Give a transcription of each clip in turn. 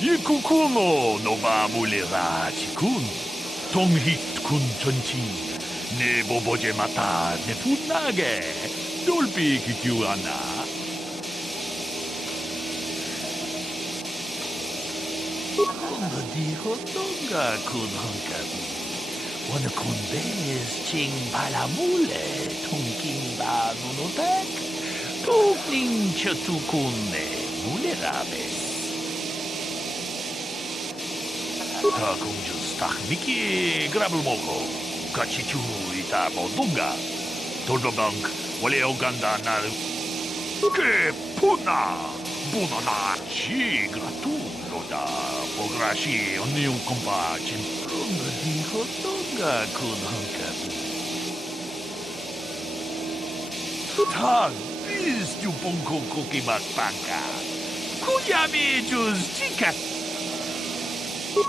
Ikukuno no mamulera chikun. Tonghit kun tonchi. Ne boboje mata ne punage. Dolpi kikiwana. Kundo dijo tonga kun honkabi. Wana kun benes ching palamule. Tonking ba nunotek. Tukling chatukune mulerabes. Takunjus takmiki grabulmoko. Kachichu ita modunga. Turbobank wale oganda naru. Ke puna. Bunana chi gratu loda. Pograshi oniu kompa chin. Kunga dijo tonga kun honkabu. Tang is jupongko kokimak banka. Kuyami jus chikat.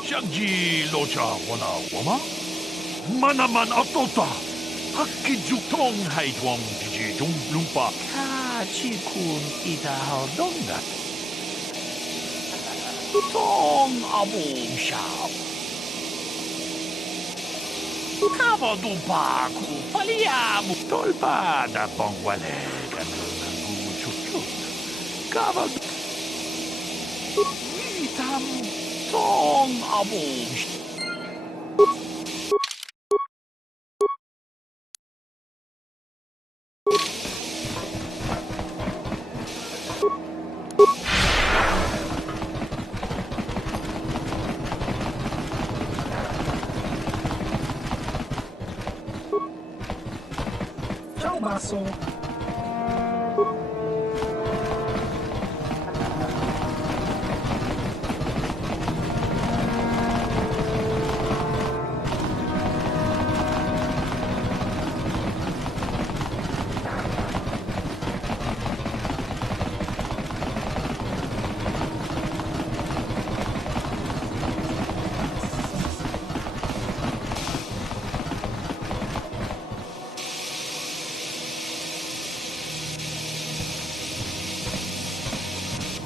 Shangji locha wana wama? Manaman atota! Hakiju tong hai tuang jiji tung lumpa. Ka chi kun ita hao donga. Tong abu shao. Kava dumpa ku paliamu. Tolpa da bongwale kanunangu chuchu. Kava itam tong abu. Ciao basso.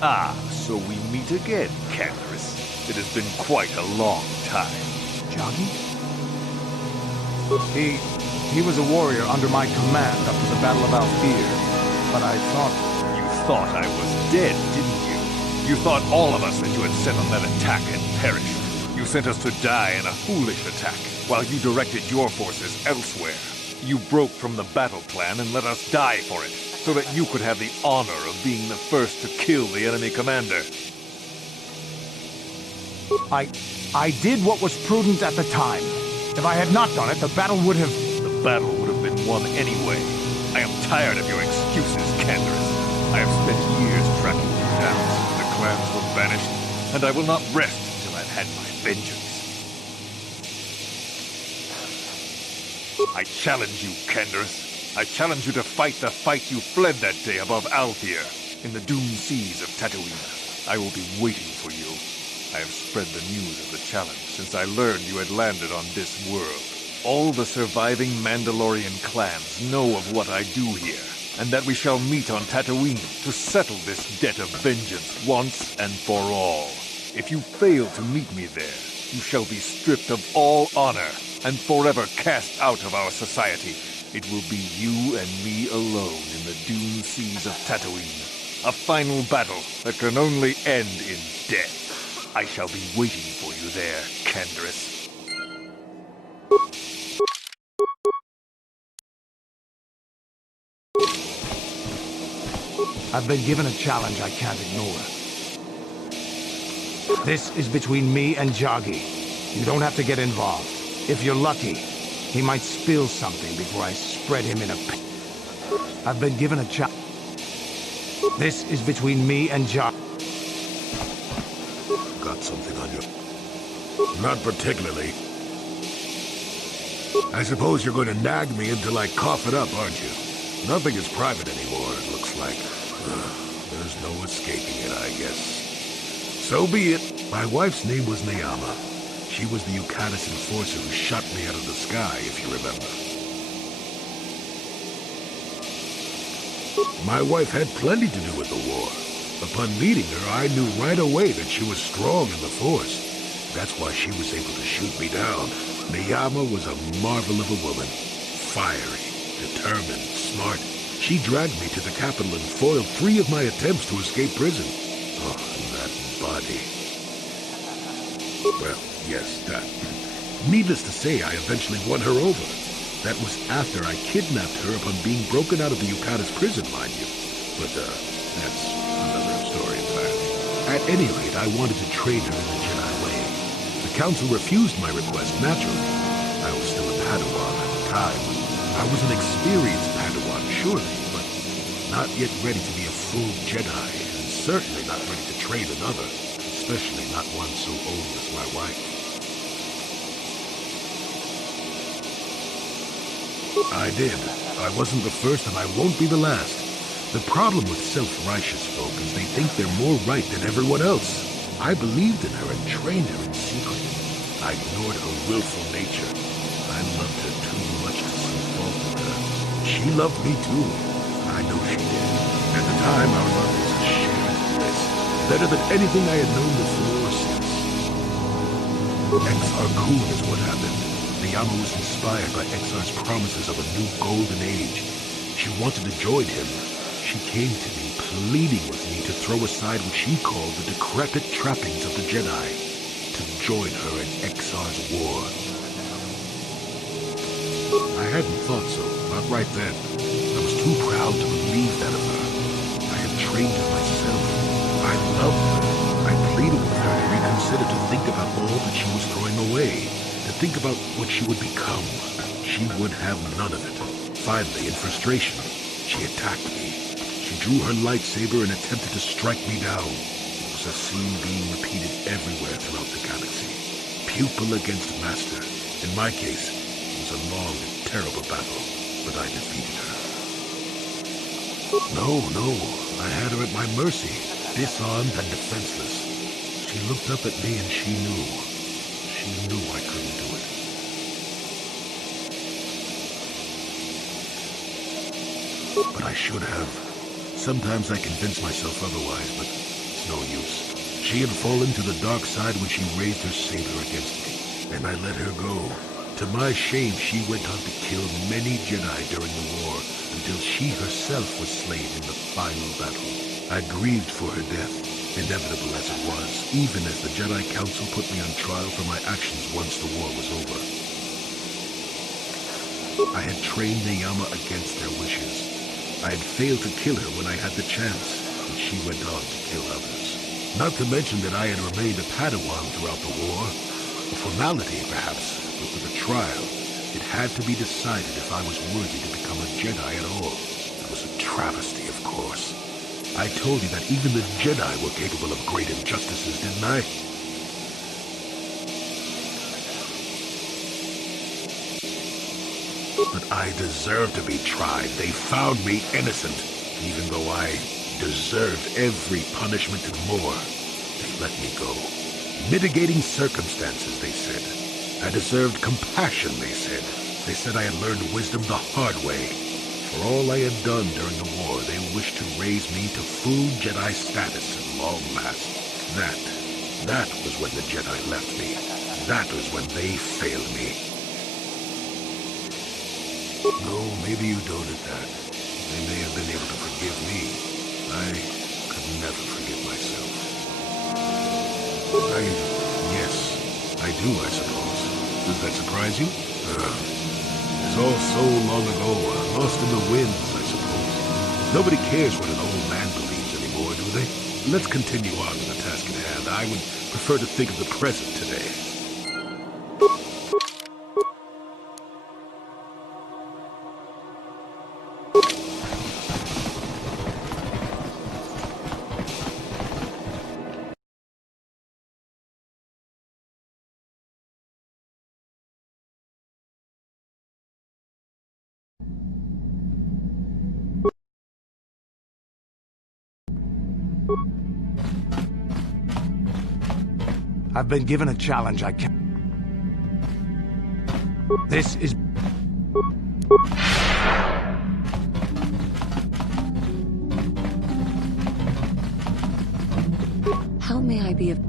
Ah, so we meet again, Taris. It has been quite a long time. Joggy? He was a warrior under my command up to the Battle of Althir, but I thought... You thought I was dead, didn't you? You thought all of us that you had sent on that attack had perished. You sent us to die in a foolish attack, while you directed your forces elsewhere. You broke from the battle plan and let us die for it, so that you could have the honor of being the first to kill the enemy commander. I did what was prudent at the time. If I had not done it, the battle would have... The battle would have been won anyway. I am tired of your excuses, Candaris. I have spent years tracking you down since the clans were banished, and I will not rest until I've had my vengeance. I challenge you, Candaris. I challenge you to fight the fight you fled that day above Althir, in the doomed seas of Tatooine. I will be waiting for you. I have spread the news of the challenge since I learned you had landed on this world. All the surviving Mandalorian clans know of what I do here, and that we shall meet on Tatooine to settle this debt of vengeance once and for all. If you fail to meet me there, you shall be stripped of all honor and forever cast out of our society. It will be you and me alone in the doomed seas of Tatooine. A final battle that can only end in death. I shall be waiting for you there, Candaris. I've been given a challenge I can't ignore. This is between me and Joggy. You don't have to get involved. If you're lucky, he might spill something before I spread him in a pit. I've been given a challenge. This is between me and Joggy. Got something on you? Not particularly. I suppose you're going to nag me until I cough it up, aren't you? Nothing is private anymore, it looks like. There's no escaping it, I guess. So be it. My wife's name was Niyama. She was the Yucatec enforcer who shot me out of the sky, if you remember. My wife had plenty to do with the war. Upon meeting her, I knew right away that she was strong in the Force. That's why she was able to shoot me down. Neyama was a marvel of a woman. Fiery, determined, smart. She dragged me to the capital and foiled 3 of my attempts to escape prison. Oh, that body. Well, yes, that. Needless to say, I eventually won her over. That was after I kidnapped her upon being broken out of the Yucatec prison, mind you. But, that's another story entirely. At any rate, I wanted to train her in the Jedi way. The Council refused my request, naturally. I was still a Padawan at the time. I was an experienced Padawan, surely, but not yet ready to be a full Jedi, and certainly not ready to train another, especially not one so old as my wife. I did. I wasn't the first, and I won't be the last. The problem with self-righteous folk is they think they're more right than everyone else. I believed in her and trained her in secret. I ignored her willful nature. I loved her too much to see fault with her. She loved me too. I know she did. At the time, our love was a shared bliss. Better than anything I had known before or since. Exar Kun is what happened. Neyama was inspired by Exar's promises of a new golden age. She wanted to join him. She came to me, pleading with me to throw aside what she called the decrepit trappings of the Jedi, to join her in Exar's war. I hadn't thought so, not right then. I was too proud to believe that of her. I had trained her myself. I loved her. I pleaded with her to reconsider, to think about all that she was throwing away, to think about what she would become. She would have none of it. Finally, in frustration, she attacked me. She drew her lightsaber and attempted to strike me down. It was a scene being repeated everywhere throughout the galaxy. Pupil against master. In my case, it was a long and terrible battle, but I defeated her. No, I had her at my mercy, disarmed and defenseless. She looked up at me and she knew. She knew I couldn't do it. But I should have. Sometimes I convince myself otherwise, but it's no use. She had fallen to the dark side when she raised her saber against me, and I let her go. To my shame, she went on to kill many Jedi during the war, until she herself was slain in the final battle. I grieved for her death, inevitable as it was, even as the Jedi Council put me on trial for my actions once the war was over. I had trained Neyama against their wishes. I had failed to kill her when I had the chance, and she went on to kill others. Not to mention that I had remained a Padawan throughout the war. A formality, perhaps, but with a trial, it had to be decided if I was worthy to become a Jedi at all. It was a travesty, of course. I told you that even the Jedi were capable of great injustices, didn't I? But I deserved to be tried. They found me innocent, even though I deserved every punishment and more. They let me go. Mitigating circumstances, they said. I deserved compassion, they said. They said I had learned wisdom the hard way. For all I had done during the war, they wished to raise me to full Jedi status at long last. That was when the Jedi left me. That was when they failed me. No, maybe you doubted that. They may have been able to forgive me. I could never forgive myself. Yes, I do, I suppose. Does that surprise you? It's all so long ago, lost in the winds, I suppose. Nobody cares what an old man believes anymore, do they? Let's continue on with the task at hand. I would prefer to think of the present today. I've been given a challenge I can't... This is... How may I be of...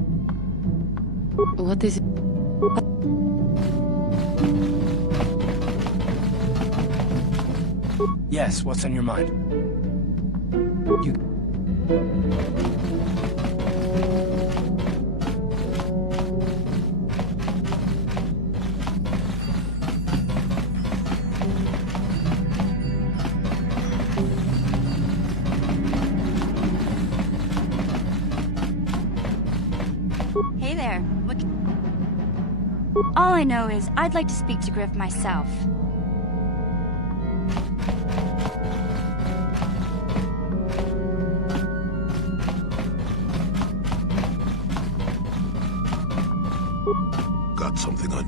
What is it? Yes, what's on your mind? You... Hey there. All I know is I'd like to speak to Griff myself. Got something on...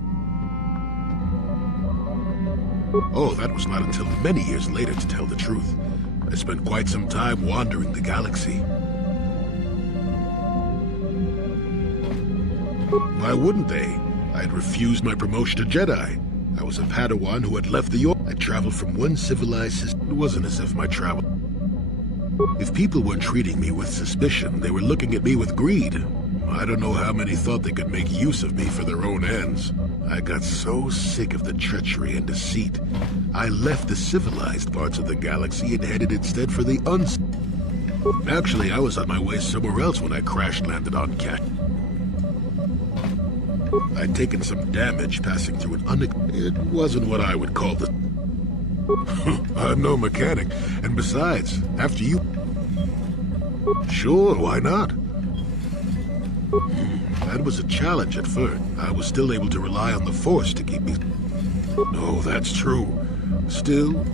Oh, that was not until many years later, to tell the truth. I spent quite some time wandering the galaxy. Why wouldn't they? I had refused my promotion to Jedi. I was a Padawan who had left the Order. I traveled from one civilized system. It wasn't as if my travel... If people weren't treating me with suspicion, they were looking at me with greed. I don't know how many thought they could make use of me for their own ends. I got so sick of the treachery and deceit. I left the civilized parts of the galaxy and headed instead for the Actually, I was on my way somewhere else when I crash-landed on Cat. I'd taken some damage passing through an It wasn't what I would call the... I'm no mechanic, and besides, after you... Sure, why not? That was a challenge at first. I was still able to rely on the Force to keep me... No, that's true. Still...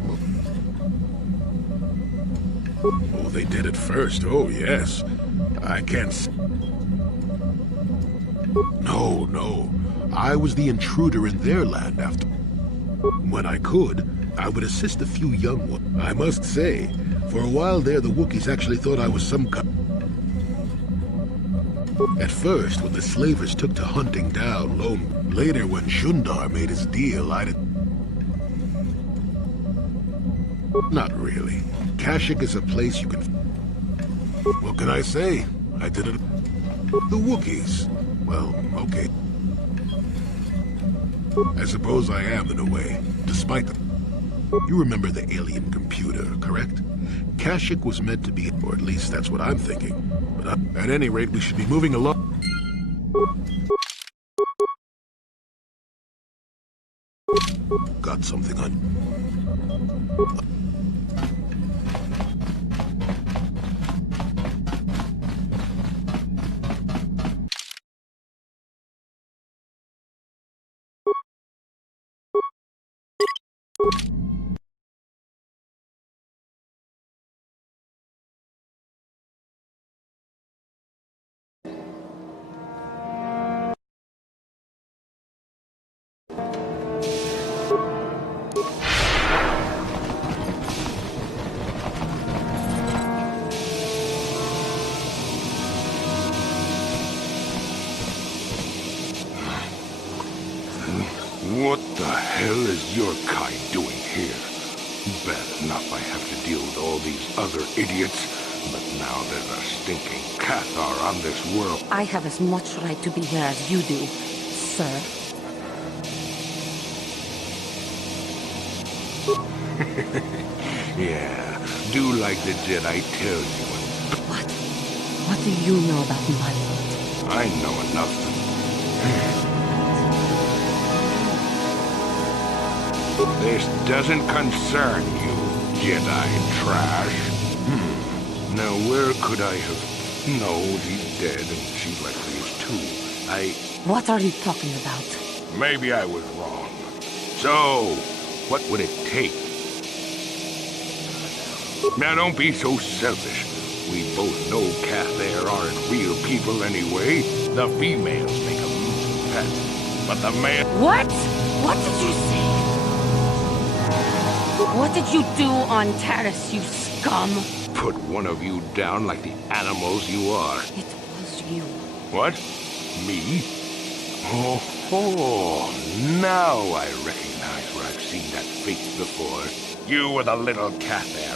Oh, they did it first. Oh, yes. I can't... No. I was the intruder in their land after... When I could, I would assist a few young ones. I must say, for a while there, the Wookiees actually thought I was some kind... At first, when the slavers took to hunting down lone... Later, when Shundar made his deal, I didn't... Not really. Kashyyyk is a place you can... What can I say? I did it... The Wookiees. Well, okay. I suppose I am, in a way, despite the... You remember the alien computer, correct? Kashyyyk was meant to be, or at least that's what I'm thinking. But at any rate, we should be moving along. Got something on... What the hell is your kind doing here? Bad enough I have to deal with all these other idiots, but now there's a stinking KOTOR on this world. I have as much right to be here as you do, sir. Yeah, do like the Jedi tell you. What? What do you know about my fault? I know enough. This doesn't concern you, Jedi trash. Now where could I have... No, he's dead, and she likely is too. What are you talking about? Maybe I was wrong. So, what would it take? Now don't be so selfish. We both know KOTOR aren't real people anyway. The females make a losing pet. But the man... What? What did you say? What did you do on Taris, you scum? Put one of you down like the animals you are. It was you. What? Me? Oh, Oh, now I recognize where I've seen that face before. You were the little cat there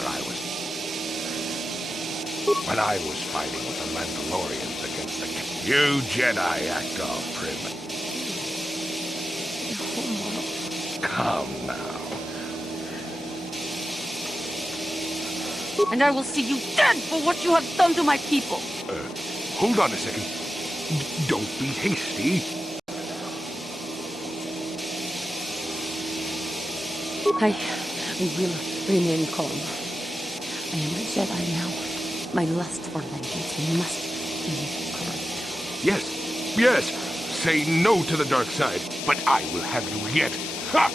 when I was fighting with the Mandalorians against the... You Jedi act all prim. Come now. And I will see you dead for what you have done to my people. Hold on a second. Don't be hasty. I will remain calm. I am a Jedi now. My lust for vengeance must be curbed. Yes. Say no to the dark side, but I will have you yet. Ha!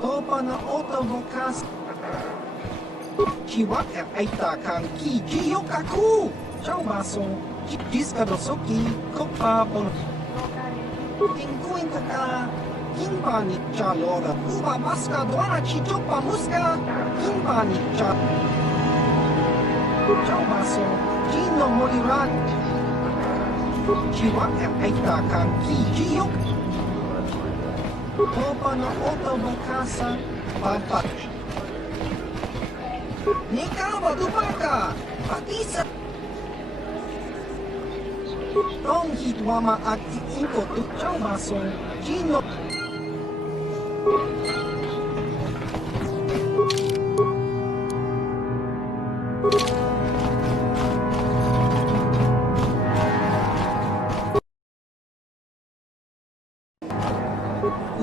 Topa na autobukas. Chiwak at aita kang ki jiyokaku. Ciao baso. Jiska dosoki. Kopa bon. Tinguin taka. Kimba ni chalora. Uba maska doana chichopa muska. Kimba ni cha. Ciao baso. Jino moriran. Chiwak at aita kang ki jiyokaku. Topa na autobukasa, pagpat. Nikawa dupaka, patisa. Tong hitwama at iinko tutsaw baso, Gino.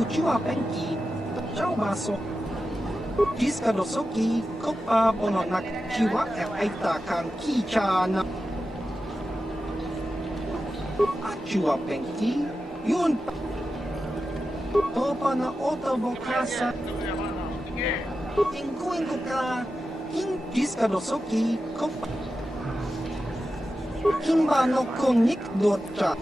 Uchua penki, ciao baso. Jiska dosoki, kopa bononak, chiwa aita kan kichana. Achua penki, yun. Topa na oto bokasa. Ingkuin ko ka. King diska dosoki. Kimba no konik docha.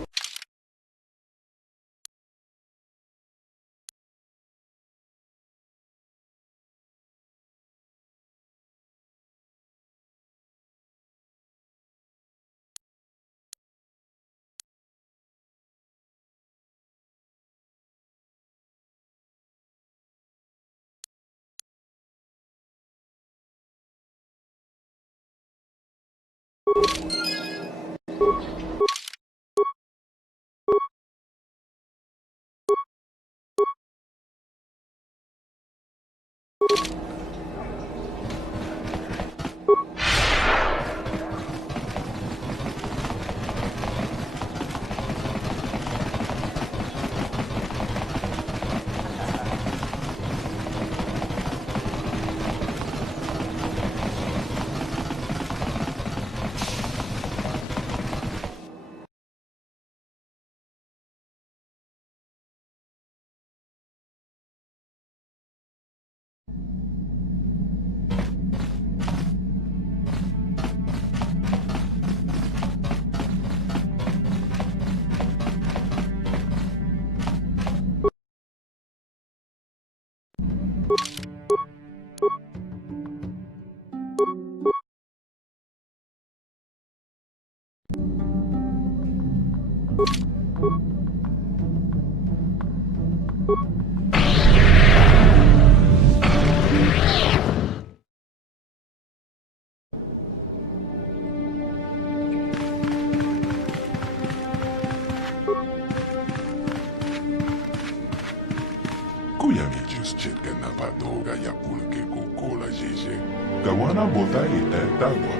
Kuyamijus chetkan napatoga ya pulke kukola jeje. Kawana bota ita tagwa.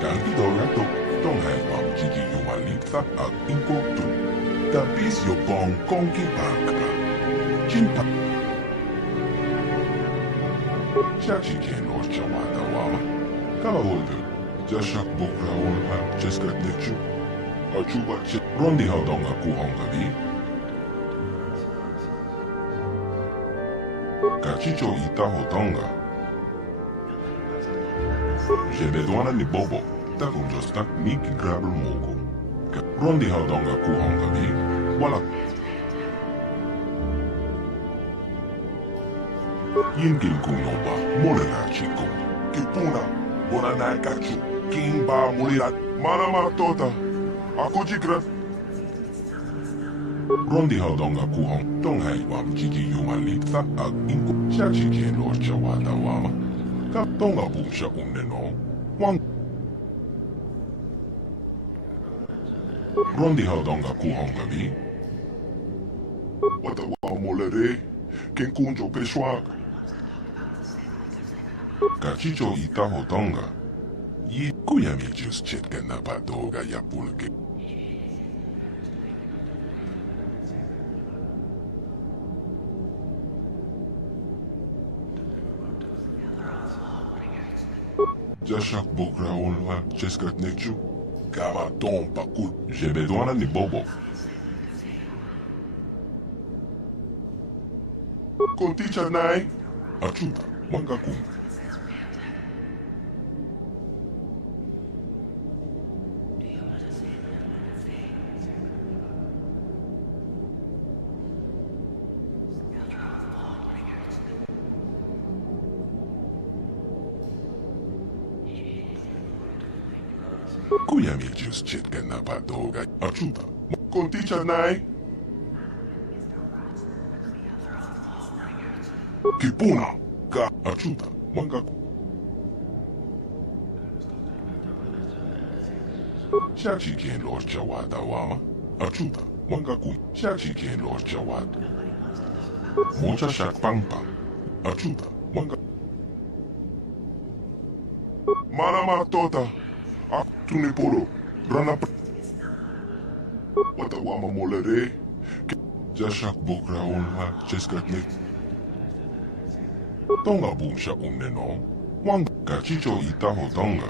Kanki doga tok tonghai wam jiki yumalipsa ak inkotu. Tapis yo bong konki baka. Chimpa. Chachi ken or chawata wama. Kala holder. Jashak bukra olha cheskat nechu. Achuba chet rondi haudonga kuhonga vi. Cachicho ita hotonga. J'ai besoin de bobo. Ta comme just tak niki grabel mogo. Rondi haudonga kuhonga vi. Wala. Yinkin kunoba. Molera chico. Kipuna. Bona na kachu. Kimba mulira. Manama tota. Akuchi grab. Rondi haudonga kuhong. Tonghai wam jiki yumalipsa ak inko. Chachi ken lor chawata wama. Ka tonga busha uneno. Wang. Rondi haudonga kuhonga vi. Wata wama molere. Ken kunjo peswak. Kachicho ita hotonga. Yi kuyami just chetken na padoga ya pulke. Jashak bukra olwa cheskat nechu. Kama tom pakut. J'ai besoin de bobo. Konticha nai. Achuta. Wangakum. Kuyami just chetken na padoga. Achuta. Konticha nai. Kipuna. Ka. Achuta. Wangaku. Chachi ken lor chawata wama. Achuta. Wangaku. Chachi ken lor chawata. Mocha shak pampa. Achuta. Wangaku. Manama tota. Tunipolo, rana wata wama molere. Jashak bukra olha cheskat nek. Tonga busha uneno. Wang kachicho ita hotonga.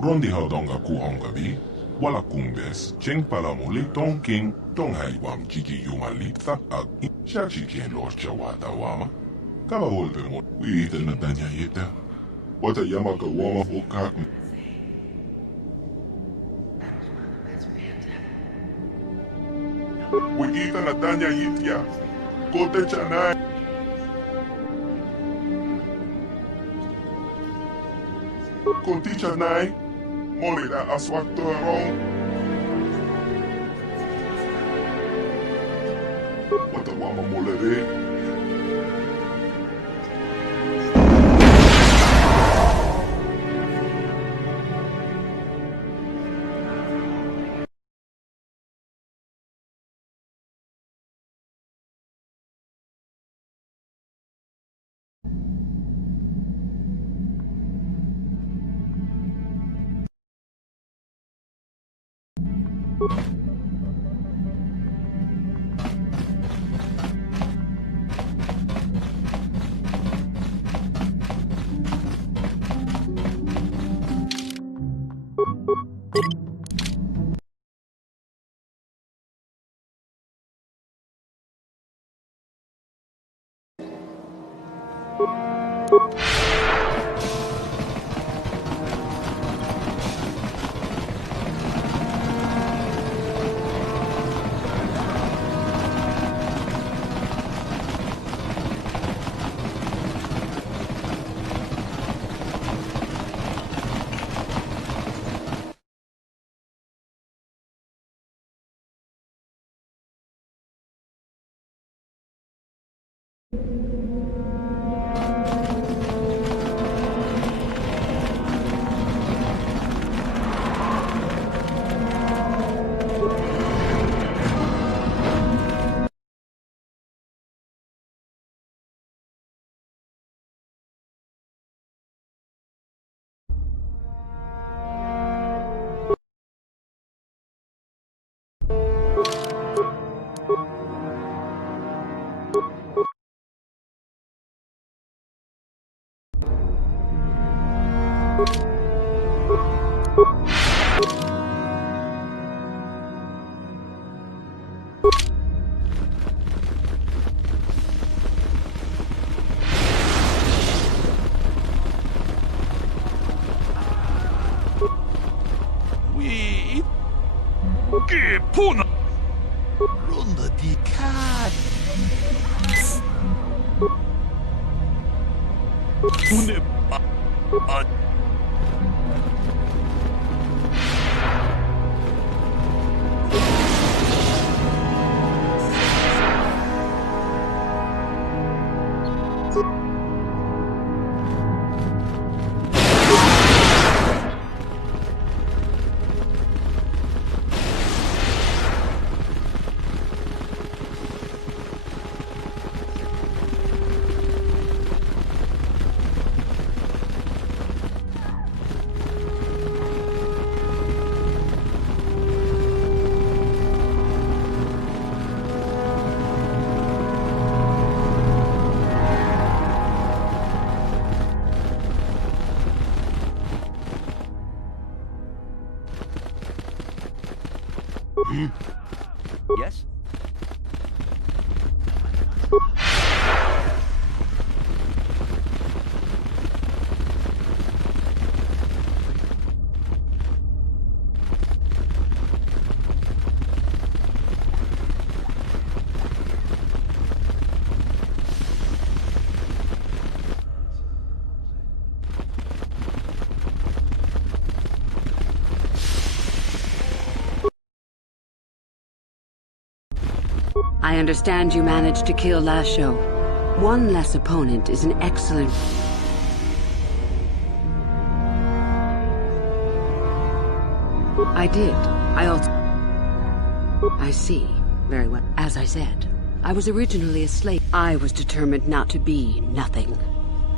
Rondi haudonga kuhonga vi. Wala kumbes, cheng pala muli tong king, tong haiwam jigi yumalipta ag shachi ken los chawata wama. Kaba volpe mo, uita na tanya yeta. Wata yamaka wama okak. Uita na tanya yitya. Kote chanay. Konti chanay. Molida aswakto arong. Wata wama molere. Puna! Ronda di cat. Pune... Yes? I understand you managed to kill Lasho. One less opponent is an excellent... I did. I also... I see. Very well. As I said, I was originally a slave. I was determined not to be nothing.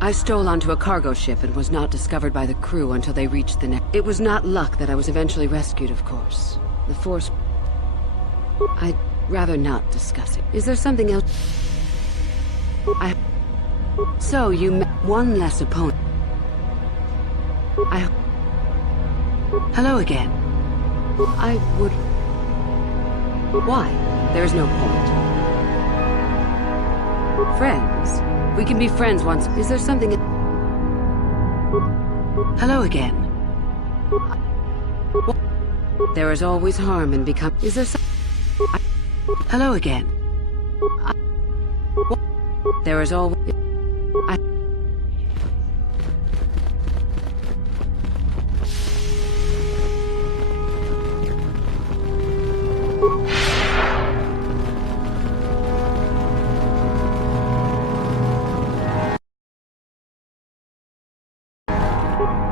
I stole onto a cargo ship and was not discovered by the crew until they reached the next... It was not luck that I was eventually rescued, of course. The Force... I'd rather not discuss it. Is there something else? So you met one less opponent. Hello again. I would... Why? There is no point. Friends? We can be friends once. Is there something... Hello again. There is always harm in become... Is there some... Hello again. There is always...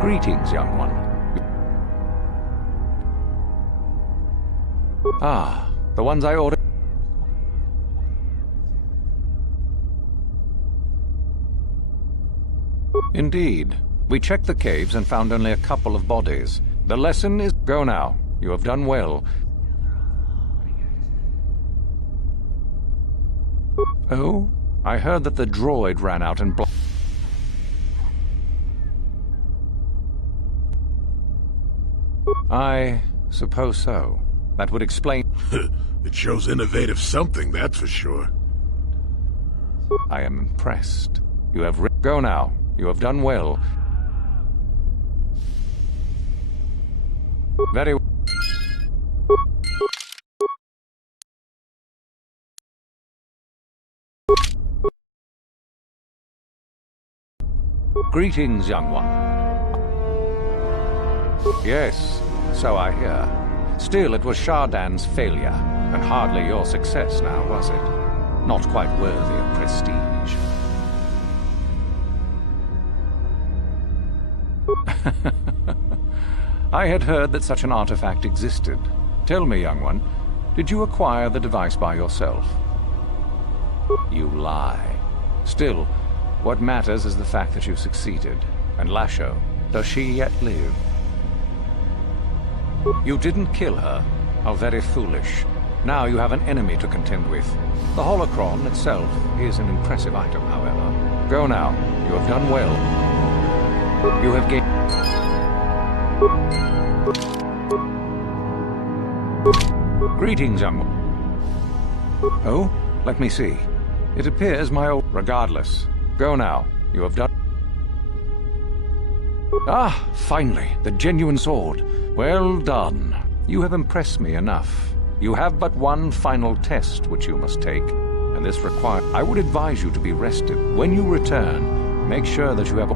Greetings, young one. Ah, the ones I ordered. Indeed. We checked the caves and found only a couple of bodies. The lesson is... Go now. You have done well. Oh? I heard that the droid ran out and I suppose so. That would explain... It shows innovative something, that's for sure. I am impressed. You have... Go now. You have done well. Very well. Greetings, young one. Yes, so I hear. Still, it was Shardan's failure, and hardly your success now, was it? Not quite worthy of prestige. I had heard that such an artifact existed. Tell me, young one, did you acquire the device by yourself? You lie. Still, what matters is the fact that you succeeded. And Lasho, does she yet live? You didn't kill her. How very foolish. Now you have an enemy to contend with. The holocron itself is an impressive item, however. Go now. You have done well. You have gained... Greetings, young one. Oh, let me see. It appears my old... Regardless. Go now. You have done... Ah, finally, the genuine sword. Well done. You have impressed me enough. You have but one final test which you must take, and this requires... I would advise you to be rested. When you return, make sure that you have...